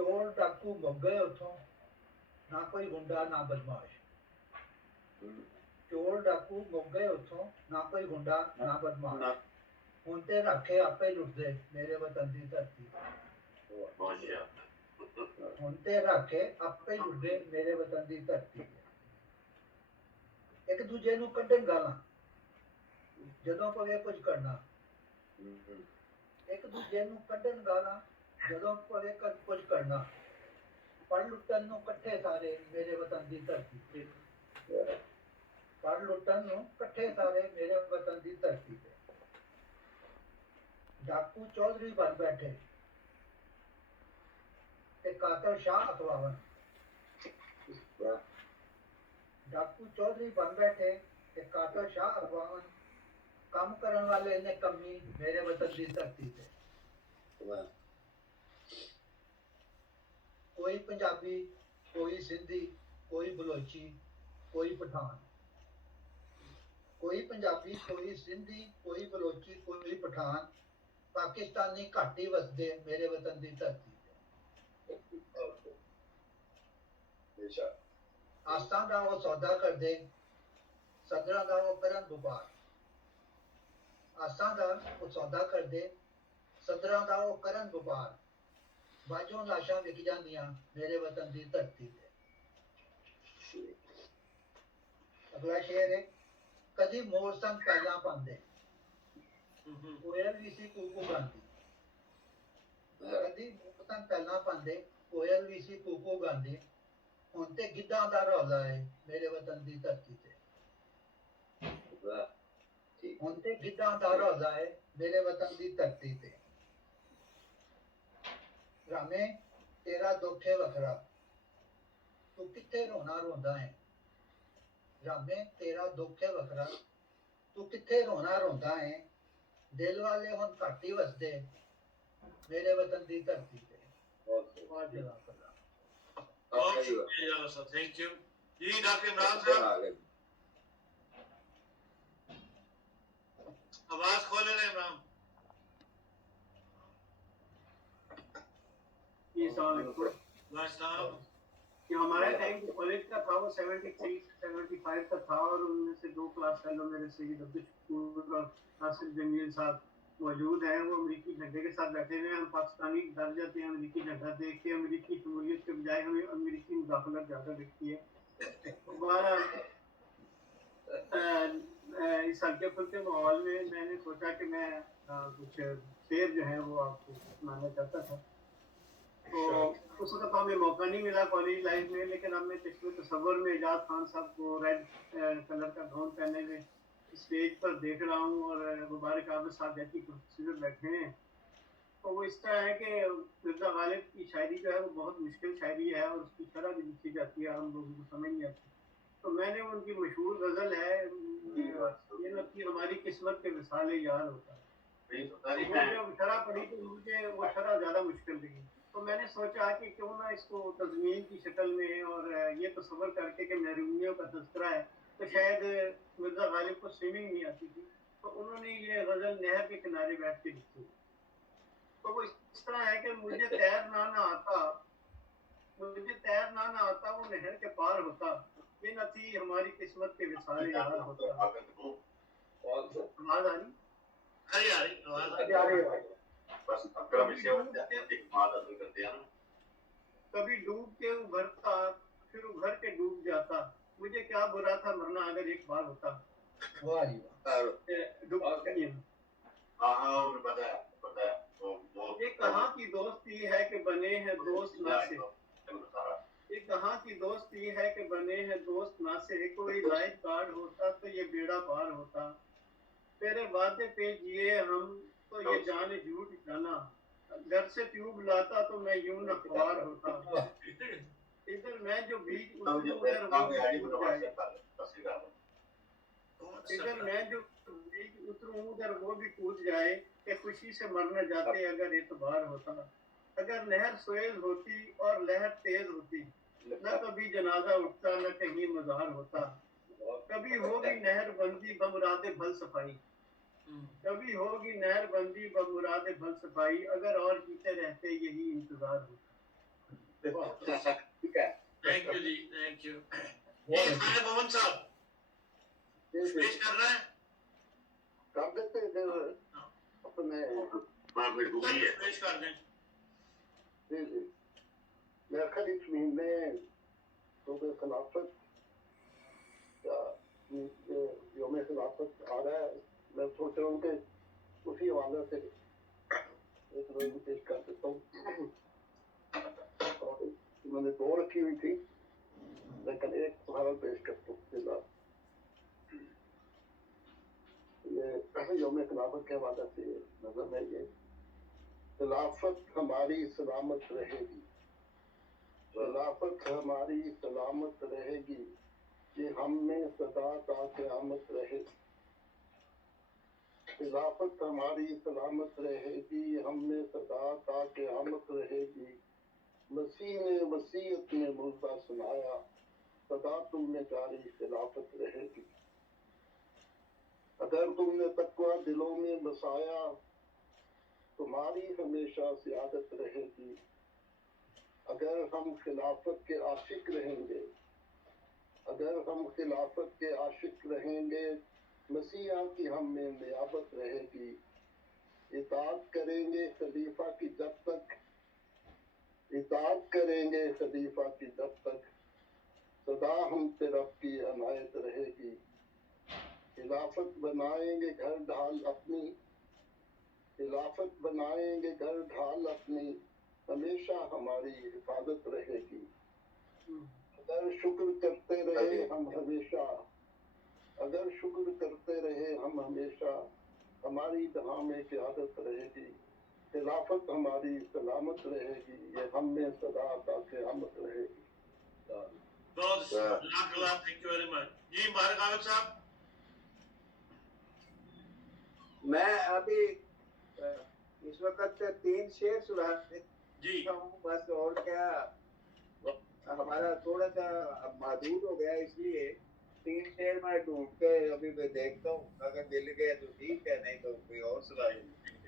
ਚੋਰ ਡਾਕੂ ਮੁੱਕ ਗਏ ਉੱਥੋਂ, ਨਾ ਕੋਈ ਗੁੰਡਾ ਨਾ ਬਦਮਾਸ਼। ਚੋਰ ਡਾਕੂ ਮੁੱਕ ਗਏ ਉੱਥੋਂ, ਨਾ ਕੋਈ ਗੁੰਡਾ ਨਾ ਬਦਮਾਸ਼। ਹੁਣ ਤੇ ਰੱਖੇ ਆਪੇ ਲੁੱਟਦੇ ਮੇਰੇ ਵਤਨ ਦੀ ਧਰਤੀ। ਹੁਣ ਤੇ ਰੱਖੇ ਆਪੇ ਲੁੱਟਦੇ ਮੇਰੇ ਵਤਨ ਦੀ ਧਰਤੀ। ਇੱਕ ਦੂਜੇ ਨੂੰ ਕੱਢਣ ਗਾਲਾਂ ਜਦੋਂ ਪਵੇ ਕੁਝ ਕਰਨਾ। ਇੱਕ ਦੂਜੇ ਨੂੰ ਕੱਢਣ ਗਾਲਾਂ ਜਦੋਂ ਪਵੇ ਕੁਝ ਕਰਨਾ। ਪੜ ਲੁੱਟਣ ਨੂੰ ਇਕੱਠੇ ਸਾਰੇ ਮੇਰੇ ਵਤਨ ਦੀ ਧਰਤੀ। ਪੜ ਲੁੱਟਣ ਨੂੰ ਇਕੱਠੇ ਸਾਰੇ ਮੇਰੇ ਵਤਨ ਦੀ ਧਰਤੀ ਤੇ। ਡਾਕੂ ਚੌਧਰੀ ਬਣ ਬੈਠੇ ਤੇ ਕਾਤਲ ਸ਼ਾਹ ਅਖਵਾਵਨ। ਡਾਕੂ ਚੌਧਰੀ ਬਣ ਬੈਠੇ ਤੇ ਕਾਤਲ ਸ਼ਾਹ ਅਖਵਾਵਨ। ਕੰਮ ਕਰਨ ਵਾਲੇ ਨੇ ਕਮੀ ਮੇਰੇ ਵਤਨ ਦੀ ਧਰਤੀ ਤੇ। ਕੋਈ ਪੰਜਾਬੀ, ਕੋਈ ਸਿੰਧੀ, ਕੋਈ ਬਲੋਚੀ, ਕੋਈ ਪਠਾਨ। ਕੋਈ ਪੰਜਾਬੀ, ਕੋਈ ਸਿੰਧੀ, ਕੋਈ ਬਲੋਚੀ, ਕੋਈ ਪਠਾਨ। ਪਾਕਿਸਤਾਨੀ ਘੱਟ ਹੀ ਵਸਦੇ ਮੇਰੇ ਵਤਨ ਦੀ ਧਰਤੀ ਤੇ। ਆਸਾਂ ਦਾ ਉਹ ਸੌਦਾ ਕਰਦੇ, ਸਦਰਾਂ ਦਾ ਉਹ ਕਰਨ ਵਪਾਰ। ਆਸਾਂ ਦਾ ਉਹ ਸੌਦਾ ਕਰਦੇ, ਸਦਰਾਂ ਦਾ ਉਹ ਕਰਨ ਵਪਾਰ। ਬਾਝੋਂ ਲਾਸ਼ਾਂ ਵਿਕ ਜਾਂਦੀਆਂ ਮੇਰੇ ਵਤਨ ਦੀ ਧਰਤੀ ਤੇ। ਅਗਲਾ ਸ਼ੇਰ ਹੈ, ਕਦੀ ਮੋਰ ਸੰਗ ਪੈਲਾਂ ਪਾਉਂਦੇ, ਕੋਇਲ ਵੀ ਸੀ ਕੂਕੂ ਗਾਉਂਦੀ। ਕਦੀ ਮੋਰ ਸੰਗ ਪੈਲਾਂ ਪਾਉਂਦੇ, ਕੋਇਲ ਵੀ ਸੀ ਕੂਕੂ ਗਾਉਂਦੀ। ਹੁਣ ਤੇ ਗਿੱਧਾਂ ਦਾ ਰੌਲਾ ਹੈ ਮੇਰੇ ਵਤਨ ਦੀ ਧਰਤੀ ਤੇ। ਹੁਣ ਤੇ ਗਿੱਧਾਂ ਦਾ ਰੌਲਾ ਹੈ ਮੇਰੇ ਵਤਨ ਦੀ ਧਰਤੀ ਤੇ। ਰਾਮੇ ਤੇਰਾ ਦੁੱਖ ਹੈ ਵੱਖਰਾ, ਤੂੰ ਕਿੱਥੇ ਰੋਣਾ ਰੋਂਦਾ ਹੈ। ਰਾਮੇ ਤੇਰਾ ਦੁੱਖ ਹੈ ਵੱਖਰਾ, ਤੂੰ ਕਿੱਥੇ ਰੋਣਾ ਰੋਂਦਾ ਹੈ। ਦਿਲ ਵਾਲੇ ਹੁਣ ਘੱਟ ਹੀ ਵਸਦੇ ਮੇਰੇ ਵਤਨ ਦੀ ਧਰਤੀ ਤੇ। ਬਹੁਤ ਸ਼ੁਕਰੀਆ ਸਰ, ਥੈਂਕ ਯੂ ਜੀ। ਡਾਕਟਰ ਇਮਰਾਨ ਸਾਹਿਬ आवाज खोले ना इमरान। हमारा टाइम कॉलेज का था वो 73-75 का था और उनमें से 2 क्लास फेलो मेरे सईद अब्दुल और नासिर जमील साहब मौजूद हैं। वो अमेरिकी झंडे के साथ बैठे हुए हैं। हम पाकिस्तानी डर जाते हैं अमेरिकी झंडा देख के। अमेरिकी शमूलियत के बजाय हमें अमेरिकी मुदाखलत ज़्यादा दिखती है। हमारा इस हल्के फुल्के माहौल में मैंने सोचा कि मैं कुछ शेर जो है वो आपको सुनाना चाहता था। तो उस वक्त हमें मौका नहीं मिला कॉलेज लाइफ में, लेकिन अब मैं चश्मे तसव्वुर में एजाज खान साहब को रेड कलर का गाउन पहने हुए स्टेज पर देख रहा हूँ और मुबारक आबद साहब जैसी कुर्सी पर बैठे हैं। तो वो इस तरह है कि मिर्जा गालिब की शायरी जो है वो बहुत मुश्किल शायरी है और उसकी शरह भी लिखी जाती है, हम लोगों को समझ नहीं आती। तो मैंने उनकी मशहूर गज़ल है, ये न कि हमारी किस्मत के विसाले यार होता है। वो जब शरह पढ़ी तो मुझे वो शरह ज़्यादा मुश्किल लगी। तो मैंने सोचा कि क्यों ना इसको तज़मीन की शक्ल में और ये तसव्वुर करके कि महरूमियों का तज़किरा है, तो शायद मिर्ज़ा गालिब को स्विमिंग नहीं आती थी, तो उन्होंने ये गज़ल नहर के किनारे बैठ के लिखी। तो वो इस तरह है कि मुझे तैरना ना आता, वो नहर के पार होता। ये न थी हमारी किस्मत के विसाले यार होता। आवाज़ आ रही? कभी डूब के उभरता फिर उभर के डूब जाता। मुझे क्या बुरा था मरना अगर एक बार होता। ये कहाँ की दोस्ती है कि बने हैं दोस्त ना से, ये कहाँ की दोस्ती है कि बने हैं दोस्त ना से। कोई लाइफ गार्ड होता तो ये बेड़ा पार होता। तेरे वादे पे जिए हम तो ये जाने झूठ जाना। घर से ट्यूब लाता तो मैं यूं न ख्वार होता। इधर मैं जो बीच उतरूं उधर वो भी टूट जाए। इधर मैं जो बीच उतरूं उधर वो भी टूट जाए। कि खुशी से मरने जाते अगर एतबार होता। अगर नहर सोएल होती और लहर तेज होती, न कभी जनाजा उठता न कहीं मजार होता। कभी होगी नहर बंदी बमुरादे भल सफाई, कभी होगी नहर बंदी बमुरादे भल सफाई। अगर और जीते रहते यही इंतजार होता। ठीक है। थैंक यू जी, थैंक यू जी। खालिद मोहम्मद साहब पेश कर रहे हैं, कर देते हैं अपने पेश कर दें। जी जी। मेरे ख्याल इस महीने सूबे खिलाफत का योम खिलाफत आ रहा है। मैं सोच रहा हूँ कि उसी हवाले से एक नज़र पेश कर देता हूँ। और मैंने दो रखी हुई थी, लेकिन एक सवाल पेश करता हूँ। ये योम खिलाफत के हवाले से नजर में ये खिलाफत हमारी सलामत रहेगी, खिलाफत हमारी सलामत रहेगी, ये हम में सदा ता क़यामत रहे। खिलाफत हमारी सलामत रहेगी, हम में सदा ता क़यामत रहेगी। मसीह ने वसीयत में मुर्दा सुनाया, सदा तुम में जारी खिलाफत रहेगी। अगर तुमने तकवा दिलों में बसाया, तुम्हारी हमेशा सियादत रहेगी। अगर हम खिलाफत के आशिक रहेंगे, अगर हम खिलाफत के आशिक रहेंगे, मसीहा की हम में नियाबत रहेगी। इताअत करेंगे खलीफा की जब तक, इताअत करेंगे खलीफा की जब तक, सदा हम पे रब की अनायत रहेगी। खिलाफत बनाएंगे घर ढाल अपनी, खिलाफत बनाएंगे घर ढाल अपनी, हमेशा हमारी हिफाजत रहेगी। अगर शुक्र करते रहे हम हमेशा, अगर शुक्र करते रहे हम हमेशा, हमारी जहाँ में क़यादत रहेगी। खिलाफत हमारी सलामत रहेगी, ये हम में सदा ता क़यामत रहेगी। बहुत लाख लाख थैंक यू वेरी मच जी। मुबारक आवेद साहब। मैं अभी इस वक्त 3 शेर सुना जी हूँ बस, और क्या हमारा थोड़ा सा महदूद हो गया, इसलिए 3 शेर मैं ढूंढ के अभी मैं देखता हूँ, अगर मिल गए तो ठीक है, नहीं तो कोई और सुना दूँ।